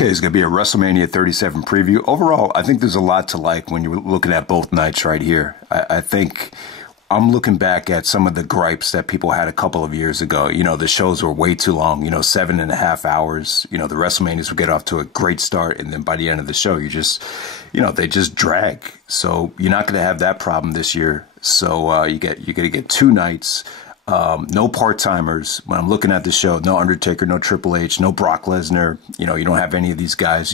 Okay, it's going to be a WrestleMania 37 preview. Overall, I think there's a lot to like when you're looking at both nights right here. I think I'm looking back at some of the gripes that people had a couple of years ago. You know, the shows were way too long, 7.5 hours. The WrestleManias would get off to a great start, and then by the end of the show, they just drag. So you're not going to have that problem this year. So you're going to get two nights. No part-timers. When I'm looking at the show, no Undertaker, no Triple H, no Brock Lesnar. You don't have any of these guys,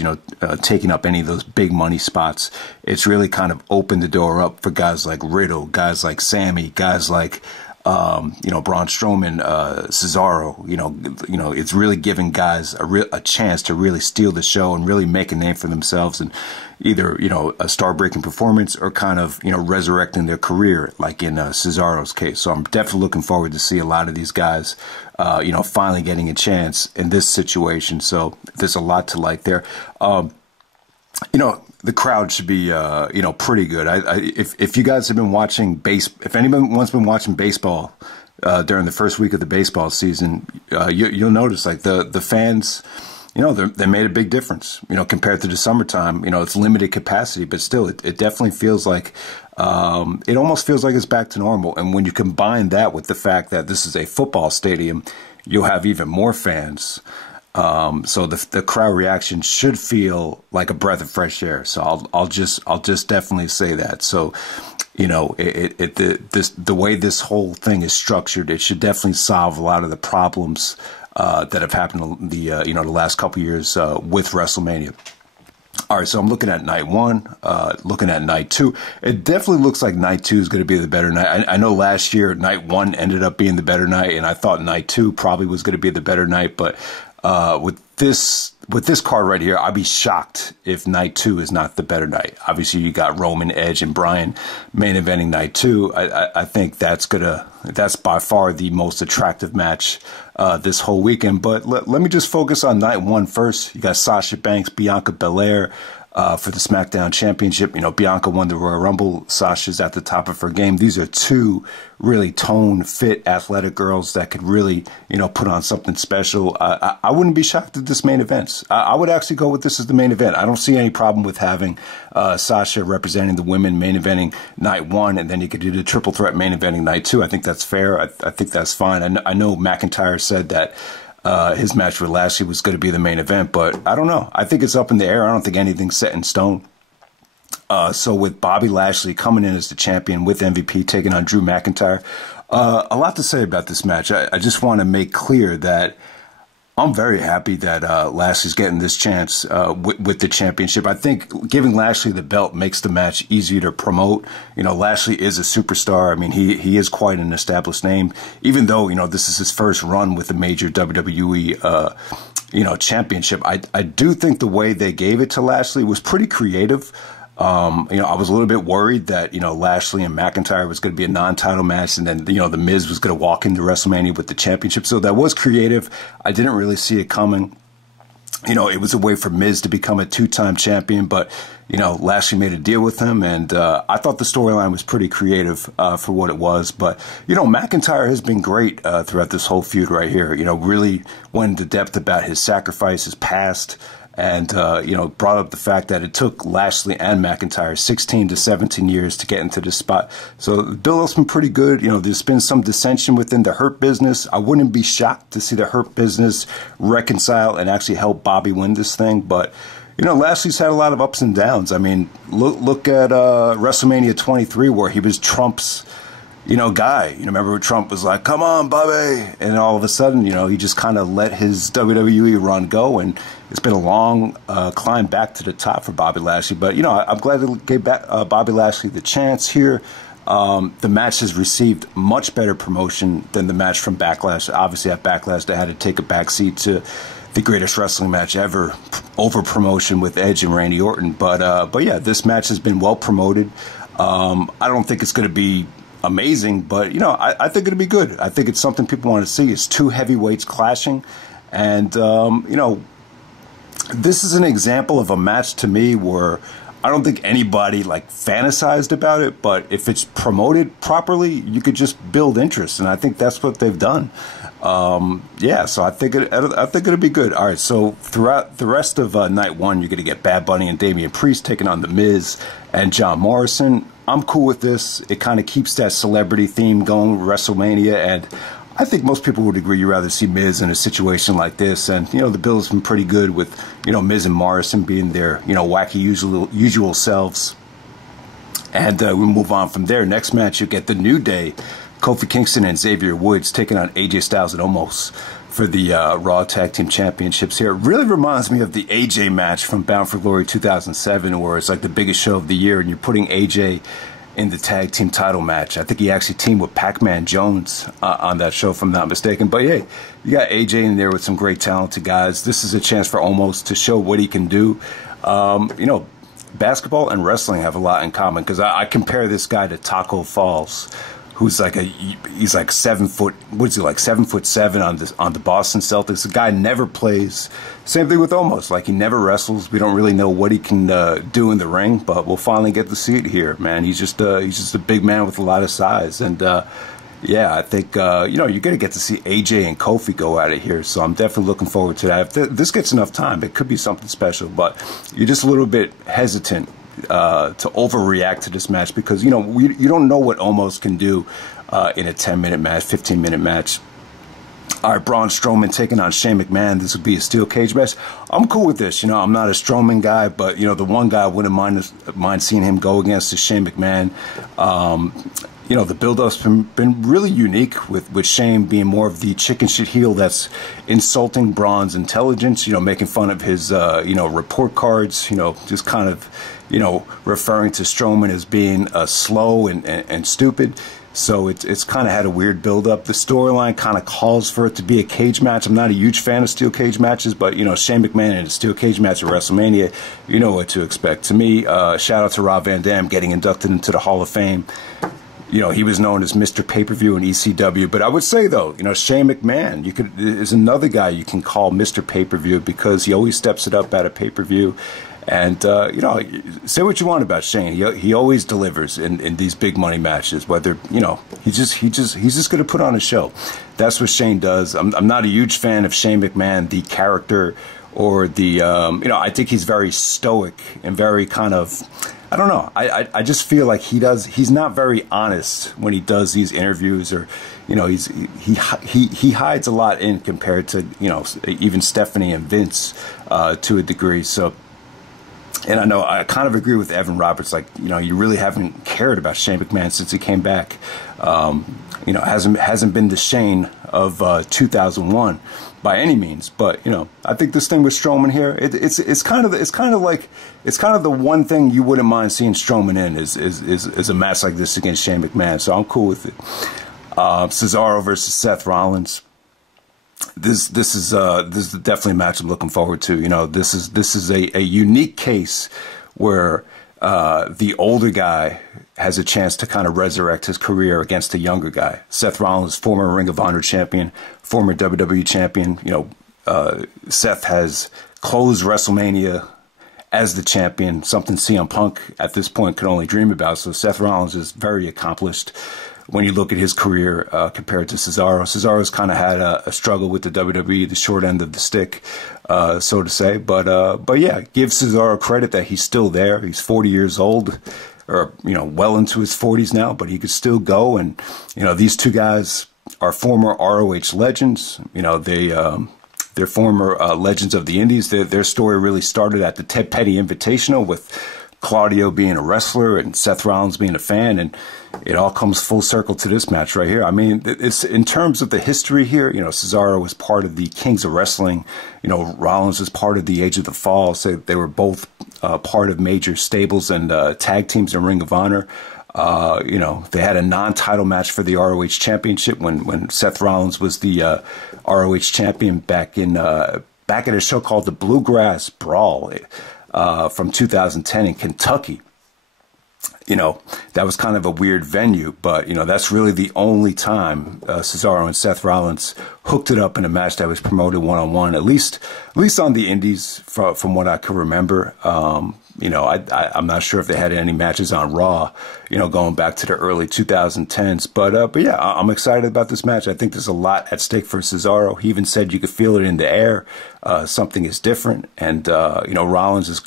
taking up any of those big money spots. It's really kind of opened the door up for guys like Riddle, guys like Sammy, guys like, Braun Strowman, Cesaro. It's really giving guys a chance to really steal the show and really make a name for themselves and either, a star-breaking performance or kind of, resurrecting their career, like in Cesaro's case. So I'm definitely looking forward to see a lot of these guys, finally getting a chance in this situation. So there's a lot to like there. The crowd should be, pretty good. If you guys have been watching if anyone's been watching baseball during the first week of the baseball season, you'll notice like the fans, they made a big difference, compared to the summertime. It's limited capacity, but still, it definitely feels like, it almost feels like it's back to normal. And when you combine that with the fact that this is a football stadium, you'll have even more fans. So the crowd reaction should feel like a breath of fresh air. So I'll just definitely say that. So, the way this whole thing is structured, it should definitely solve a lot of the problems that have happened the last couple of years with WrestleMania. All right, so I'm looking at night one, looking at night two. It definitely looks like night two is going to be the better night. I know last year night one ended up being the better night, and I thought night two probably was going to be the better night, but with this card right here, I'd be shocked if night two is not the better night. Obviously, you got Roman, Edge, and Bryan main eventing night two. I think that's by far the most attractive match this whole weekend. But let me just focus on night one first. You got Sasha Banks, Bianca Belair for the SmackDown Championship. Bianca won the Royal Rumble. Sasha's at the top of her game. These are two really toned, fit, athletic girls that could really, put on something special. I wouldn't be shocked at this main event. I would actually go with this as the main event. I don't see any problem with having Sasha representing the women main eventing night one, and then you could do the triple threat main eventing night two. I think that's fair. I think that's fine. I know McIntyre said that his match with Lashley was going to be the main event, but I don't know. I think it's up in the air. I don't think anything's set in stone. So with Bobby Lashley coming in as the champion with MVP taking on Drew McIntyre, a lot to say about this match. I just want to make clear that I'm very happy that Lashley's getting this chance with the championship. I think giving Lashley the belt makes the match easier to promote. Lashley is a superstar. I mean, he is quite an established name, even though, this is his first run with a major WWE, championship. I do think the way they gave it to Lashley was pretty creative. I was a little bit worried that, Lashley and McIntyre was going to be a non-title match, and then, The Miz was going to walk into WrestleMania with the championship. So that was creative. I didn't really see it coming. It was a way for Miz to become a two-time champion, but, Lashley made a deal with him, and I thought the storyline was pretty creative for what it was. But, McIntyre has been great throughout this whole feud right here. Really went into depth about his sacrifice, his past, and, brought up the fact that it took Lashley and McIntyre 16 to 17 years to get into this spot. So the build-up's been pretty good. There's been some dissension within the Hurt Business. I wouldn't be shocked to see the Hurt Business reconcile and actually help Bobby win this thing. But, Lashley's had a lot of ups and downs. I mean, look at WrestleMania 23 where he was Trump's guy. Remember when Trump was like, "Come on, Bobby," and all of a sudden, he just kind of let his WWE run go, and it's been a long climb back to the top for Bobby Lashley. But I'm glad to give Bobby Lashley the chance here. The match has received much better promotion than the match from Backlash. Obviously, at Backlash, they had to take a backseat to the greatest wrestling match ever, over promotion with Edge and Randy Orton. But yeah, this match has been well promoted. I don't think it's going to be amazing, but I think it'll be good. I think it's something people want to see. It's two heavyweights clashing, and this is an example of a match to me where I don't think anybody like fantasized about it, but if it's promoted properly, you could just build interest, and I think that's what they've done. Yeah, so I think it'll be good. All right, so throughout the rest of night one, you're gonna get Bad Bunny and Damian Priest taking on The Miz and John Morrison. I'm cool with this. It kind of keeps that celebrity theme going with WrestleMania, and I think most people would agree you'd rather see Miz in a situation like this. And, you know, the bill's been pretty good with, you know, Miz and Morrison being their, you know, wacky usual selves. And we move on from there. Next match, you get the New Day, Kofi Kingston and Xavier Woods taking on AJ Styles and Omos for the Raw Tag Team Championships here. It really reminds me of the AJ match from Bound for Glory 2007, where it's like the biggest show of the year, and you're putting AJ in the tag team title match. I think he actually teamed with Pac-Man Jones on that show, if I'm not mistaken. But yeah, you got AJ in there with some great talented guys. This is a chance for Omos to show what he can do. You know, basketball and wrestling have a lot in common, because I compare this guy to Taco Falls, who's like he's like 7 foot, what is he, like 7'7" on the Boston Celtics. The guy never plays. Same thing with Omos, like he never wrestles. We don't really know what he can do in the ring, but we'll finally get to see it here, man. He's just a big man with a lot of size, and yeah, I think you know, you're gonna get to see AJ and Kofi go at it here, so I'm definitely looking forward to that. If this gets enough time, it could be something special, but you're just a little bit hesitant to overreact to this match, because, you know, you don't know what Omos can do in a 10-minute match, 15-minute match. All right, Braun Strowman taking on Shane McMahon. This would be a steel cage match. I'm cool with this. You know, I'm not a Strowman guy, but, you know, the one guy I wouldn't mind seeing him go against is Shane McMahon. You know, the build-up's been really unique, with Shane being more of the chicken shit heel that's insulting Braun's intelligence, you know, making fun of his, you know, report cards, you know, just kind of, you know, referring to Strowman as being slow and stupid. So it's kind of had a weird build-up. The storyline kind of calls for it to be a cage match. I'm not a huge fan of steel cage matches, but, you know, Shane McMahon in a steel cage match at WrestleMania, you know what to expect. To me, shout out to Rob Van Dam getting inducted into the Hall of Fame. You know, he was known as Mr. Pay-Per-View in ECW. But I would say, though, you know, Shane McMahon is another guy you can call Mr. Pay-Per-View, because he always steps it up at a pay-per-view. And, you know, say what you want about Shane. He always delivers in these big money matches, whether, you know, he's just going to put on a show. That's what Shane does. I'm not a huge fan of Shane McMahon, the character, or the, you know, I think he's very stoic and very kind of, I don't know. I just feel like he's not very honest when he does these interviews, or, you know, he hides a lot in compared to, you know, even Stephanie and Vince to a degree. So, and I know I kind of agree with Evan Roberts, like, you know, you really haven't cared about Shane McMahon since he came back. You know, hasn't been the Shane of 2001 by any means, but, you know, I think this thing with Strowman here, it's kind of the one thing you wouldn't mind seeing Strowman in is a match like this against Shane McMahon. So I'm cool with it. Cesaro versus Seth Rollins. This is definitely a match I'm looking forward to. You know, this is a unique case where the older guy has a chance to kind of resurrect his career against the younger guy. Seth Rollins, former Ring of Honor champion, former WWE champion. You know, Seth has closed WrestleMania as the champion, something CM Punk at this point could only dream about. So Seth Rollins is very accomplished when you look at his career compared to Cesaro. Cesaro's kind of had a struggle with the WWE, the short end of the stick, so to say. But yeah, give Cesaro credit that he's still there. He's 40 years old, or, you know, well into his 40s now, but he could still go. And, you know, these two guys are former ROH legends. You know, they're former legends of the Indies. Their story really started at the Ted Petty Invitational, with Claudio being a wrestler and Seth Rollins being a fan, and it all comes full circle to this match right here. I mean, it's in terms of the history here, you know, Cesaro was part of the Kings of Wrestling. You know, Rollins was part of the Age of the Fall. So they were both part of major stables and tag teams in Ring of Honor. You know, they had a non-title match for the ROH Championship when Seth Rollins was the ROH champion back in a show called the Bluegrass Brawl from 2010 in Kentucky. You know, that was kind of a weird venue, but, you know, that's really the only time Cesaro and Seth Rollins hooked it up in a match that was promoted one-on-one, at least on the indies, from what I can remember. I'm not sure if they had any matches on Raw, going back to the early 2010s. But yeah, I'm excited about this match. I think there's a lot at stake for Cesaro. He even said you could feel it in the air. Something is different. And, Rollins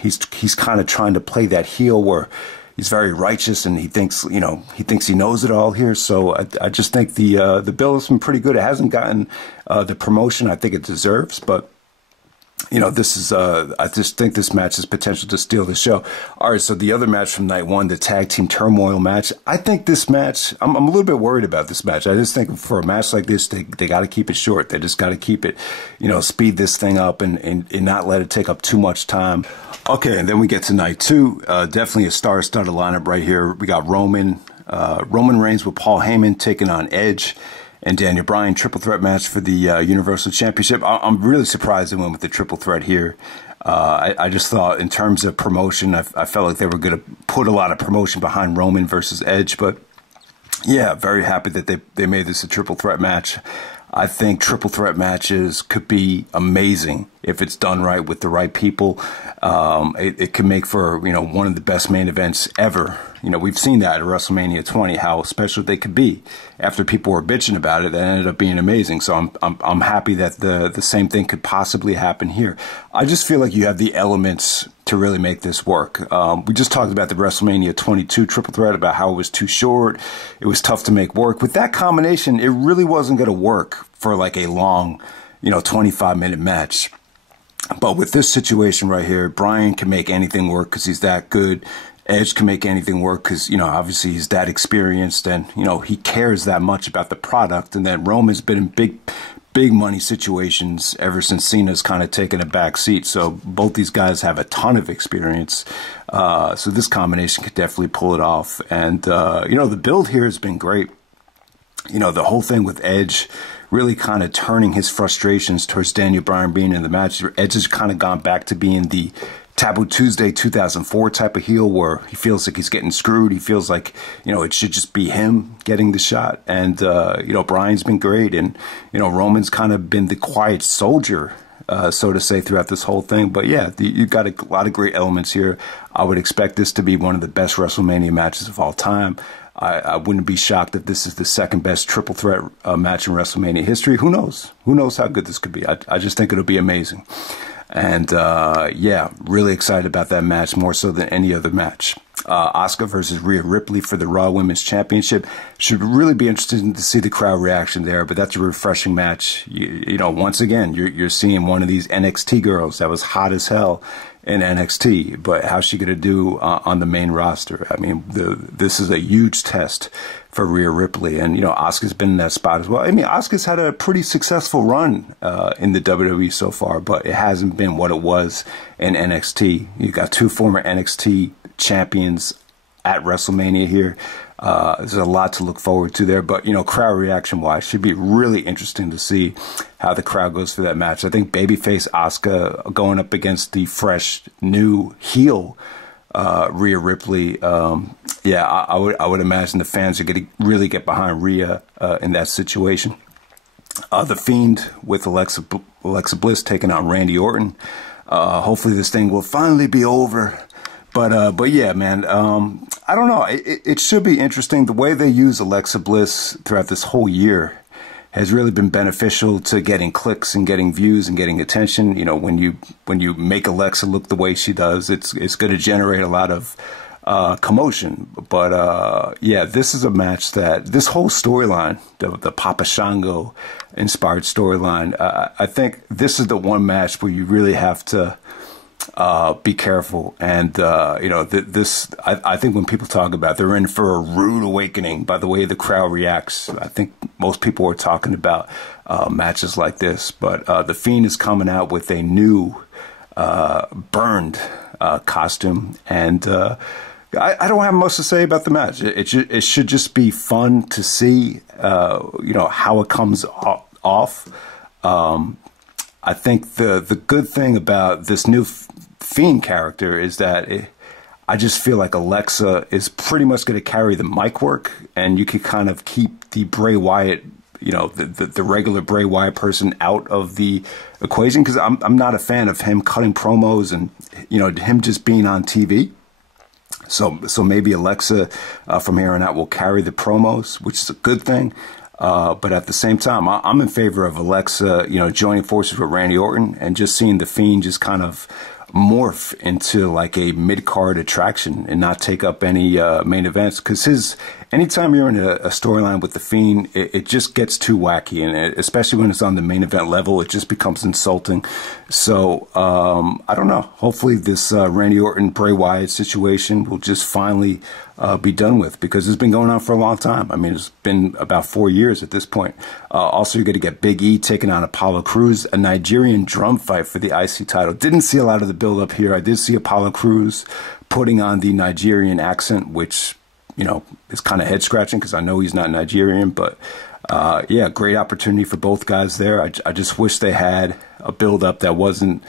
he's kind of trying to play that heel where he's very righteous and he thinks he knows it all here. So I just think the bill has been pretty good. It hasn't gotten the promotion I think it deserves, but this is, I just think this match has potential to steal the show. All right, so the other match from night one, the tag team turmoil match. I think this match, I'm a little bit worried about this match. I just think for a match like this, they got to keep it short. They just got to keep it, speed this thing up and not let it take up too much time. Okay, and then we get to night two. Definitely a star-studded lineup right here. We got Roman Reigns with Paul Heyman taking on Edge and Daniel Bryan, triple threat match for the Universal Championship. I'm really surprised they went with the triple threat here. I just thought in terms of promotion, I felt like they were going to put a lot of promotion behind Roman versus Edge. But yeah, very happy that they made this a triple threat match. I think triple threat matches could be amazing if it's done right with the right people. It can make for, one of the best main events ever. We've seen that at WrestleMania 20, how special they could be. After people were bitching about it, that ended up being amazing. So I'm happy that the same thing could possibly happen here. I just feel like you have the elements to really make this work. We just talked about the WrestleMania 22 triple threat, about how it was too short. It was tough to make work. With that combination, it really wasn't going to work for like a long, 25-minute match. But with this situation right here, Bryan can make anything work because he's that good. Edge can make anything work because, obviously he's that experienced and, he cares that much about the product. And then Roman's been in big money situations ever since Cena's kind of taken a back seat. So both these guys have a ton of experience. So this combination could definitely pull it off. And, the build here has been great. The whole thing with Edge really kind of turning his frustrations towards Daniel Bryan being in the match. Edge has kind of gone back to being the Taboo Tuesday 2004 type of heel where he feels like he's getting screwed. He feels like, it should just be him getting the shot. And, Bryan's been great. And, Roman's kind of been the quiet soldier, so to say, throughout this whole thing. But yeah, you've got a lot of great elements here. I would expect this to be one of the best WrestleMania matches of all time. I wouldn't be shocked if this is the second best triple threat match in WrestleMania history. Who knows? Who knows how good this could be? I just think it'll be amazing. And yeah, really excited about that match, more so than any other match. Asuka versus Rhea Ripley for the Raw Women's Championship. Should really be interesting to see the crowd reaction there, but that's a refreshing match. Once again, you're seeing one of these NXT girls that was hot as hell in NXT, but how's she going to do on the main roster? I mean, this is a huge test for Rhea Ripley, and Asuka's been in that spot as well. I mean, Asuka's had a pretty successful run in the WWE so far, but it hasn't been what it was in NXT. You got two former NXT champions at WrestleMania here. There's a lot to look forward to there, but crowd reaction wise, should be really interesting to see how the crowd goes for that match. I think babyface Asuka going up against the fresh new heel Rhea Ripley. Yeah, I would imagine the fans are going to really get behind Rhea in that situation. The Fiend with Alexa Bliss taking on Randy Orton. Hopefully this thing will finally be over. But yeah, man, I don't know. It should be interesting. The way they use Alexa Bliss throughout this whole year has really been beneficial to getting clicks and getting views and getting attention. When you make Alexa look the way she does, it's going to generate a lot of commotion. But yeah, this is a match that this whole storyline, the Papa Shango inspired storyline, I think this is the one match where you really have to be careful. And I think when people talk about they're in for a rude awakening by the way the crowd reacts, I think most people are talking about matches like this. But the Fiend is coming out with a new burned costume, and I don't have much to say about the match. It should just be fun to see how it comes off. I think the good thing about this new Fiend character is that I just feel like Alexa is pretty much going to carry the mic work, and you could kind of keep the Bray Wyatt, the regular Bray Wyatt person out of the equation, because I'm not a fan of him cutting promos and him just being on TV. So maybe Alexa from here on out will carry the promos, which is a good thing. But at the same time, I'm in favor of Alexa, joining forces with Randy Orton and just seeing The Fiend just kind of morph into like a mid-card attraction and not take up any main events, because anytime you're in a storyline with The Fiend, it just gets too wacky, and especially when it's on the main event level, it just becomes insulting. So I don't know, hopefully this Randy Orton Bray Wyatt situation will just finally be done with, because it's been going on for a long time. I mean, it's been about 4 years at this point. Also, you're going to get Big E taking on Apollo Crews, a Nigerian drum fight for the IC title. Didn't see a lot of the build up here. I did see Apollo Crews putting on the Nigerian accent, which, is kind of head scratching because I know he's not Nigerian, but yeah, great opportunity for both guys there. I just wish they had a build up that wasn't,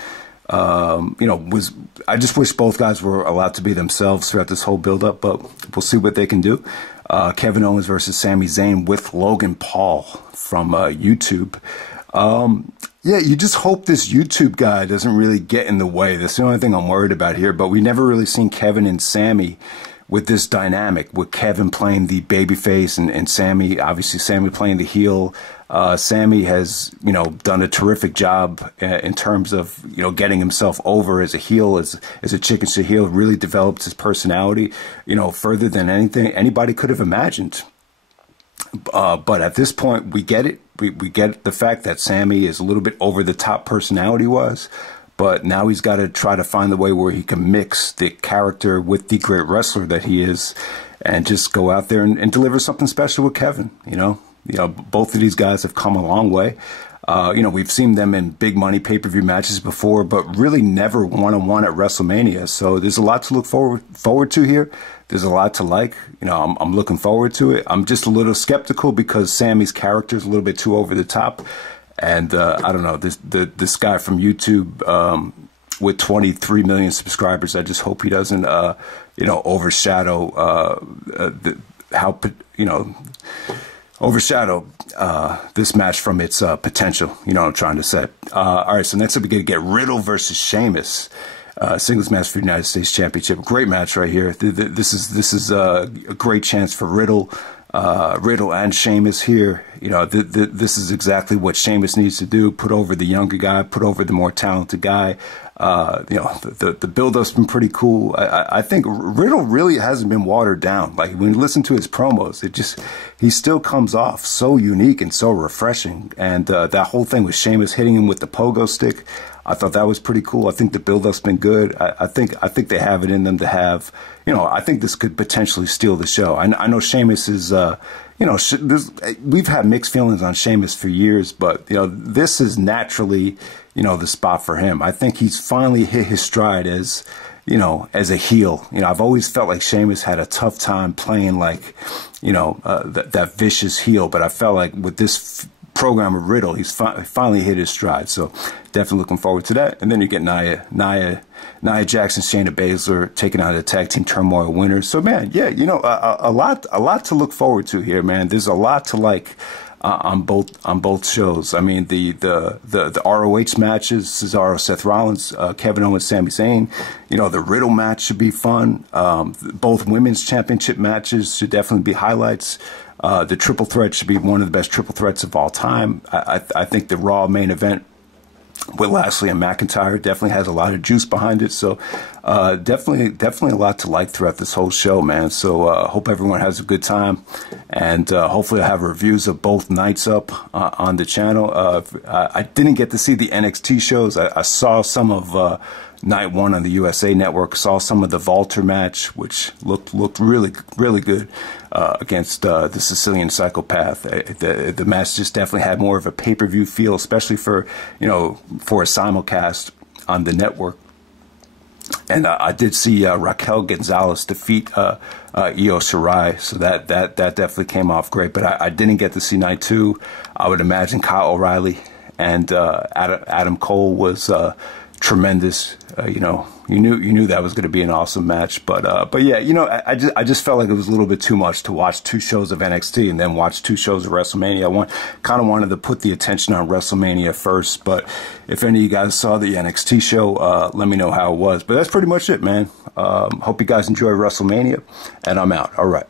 I just wish both guys were allowed to be themselves throughout this whole build up, but we'll see what they can do. Kevin Owens versus Sami Zayn with Logan Paul from YouTube. Yeah, you just hope this YouTube guy doesn't really get in the way. That's the only thing I'm worried about here. But we never really seen Kevin and Sami with this dynamic, with Kevin playing the babyface and Sami, obviously Sami playing the heel. Sami has, done a terrific job in terms of, getting himself over as a heel, as a chicken shit heel, really developed his personality, further than anybody could have imagined. But at this point, we get it. We get the fact that Sami is a little bit over the top personality-wise, but now he's got to try to find the way where he can mix the character with the great wrestler that he is, and just go out there and deliver something special with Kevin. Both of these guys have come a long way. We've seen them in big money pay-per-view matches before, but really never one-on-one at WrestleMania. So there's a lot to look forward to here. There's a lot to like. I'm looking forward to it. I'm just a little skeptical because Sami's character is a little bit too over the top. And I don't know, this guy from YouTube with 23 million subscribers, I just hope he doesn't, overshadow overshadow this match from its potential. You know what I'm trying to say. All right, so next up we get Riddle versus Sheamus. Singles match for the United States Championship. Great match right here. This is a great chance for Riddle and Sheamus here. This is exactly what Sheamus needs to do. Put over the younger guy, put over the more talented guy. The build-up's been pretty cool. I think Riddle really hasn't been watered down. Like, when you listen to his promos, he still comes off so unique and so refreshing. And that whole thing with Sheamus hitting him with the pogo stick, I thought that was pretty cool. I think the build-up's been good. I think they have it in them to have, I think this could potentially steal the show. I know Sheamus is, we've had mixed feelings on Sheamus for years, but, this is naturally, the spot for him. I think he's finally hit his stride as a heel. I've always felt like Sheamus had a tough time playing like, that vicious heel, but I felt like with this program of Riddle, he's finally hit his stride. So definitely looking forward to that. And then you get Nia Jackson, Shayna Baszler taking on the tag team turmoil winners. So man, yeah, a lot to look forward to here, man. There's a lot to like on both shows. I mean, the ROH matches, Cesaro, Seth Rollins, Kevin Owens, Sami Zayn. The Riddle match should be fun. Both women's championship matches should definitely be highlights. The triple threat should be one of the best triple threats of all time. I think the Raw main event with Lashley and McIntyre definitely has a lot of juice behind it. So definitely a lot to like throughout this whole show, man. So hope everyone has a good time, and hopefully I'll have reviews of both nights up on the channel. I didn't get to see the NXT shows. I saw some of Night 1 on the USA Network, saw some of the Walter match, which looked really good against the Sicilian Psychopath. The match just definitely had more of a pay-per-view feel, especially for for a simulcast on the network. And I did see Raquel Gonzalez defeat Io Shirai, so that definitely came off great. But I didn't get to see Night 2. I would imagine Kyle O'Reilly and Adam Cole was tremendous. You know, you knew that was going to be an awesome match, but yeah, you know, I just felt like it was a little bit too much to watch 2 shows of NXT and then watch 2 shows of WrestleMania. Kind of wanted to put the attention on WrestleMania first, but if any of you guys saw the NXT show, let me know how it was. But that's pretty much it, man. Hope you guys enjoy WrestleMania, and I'm out. All right.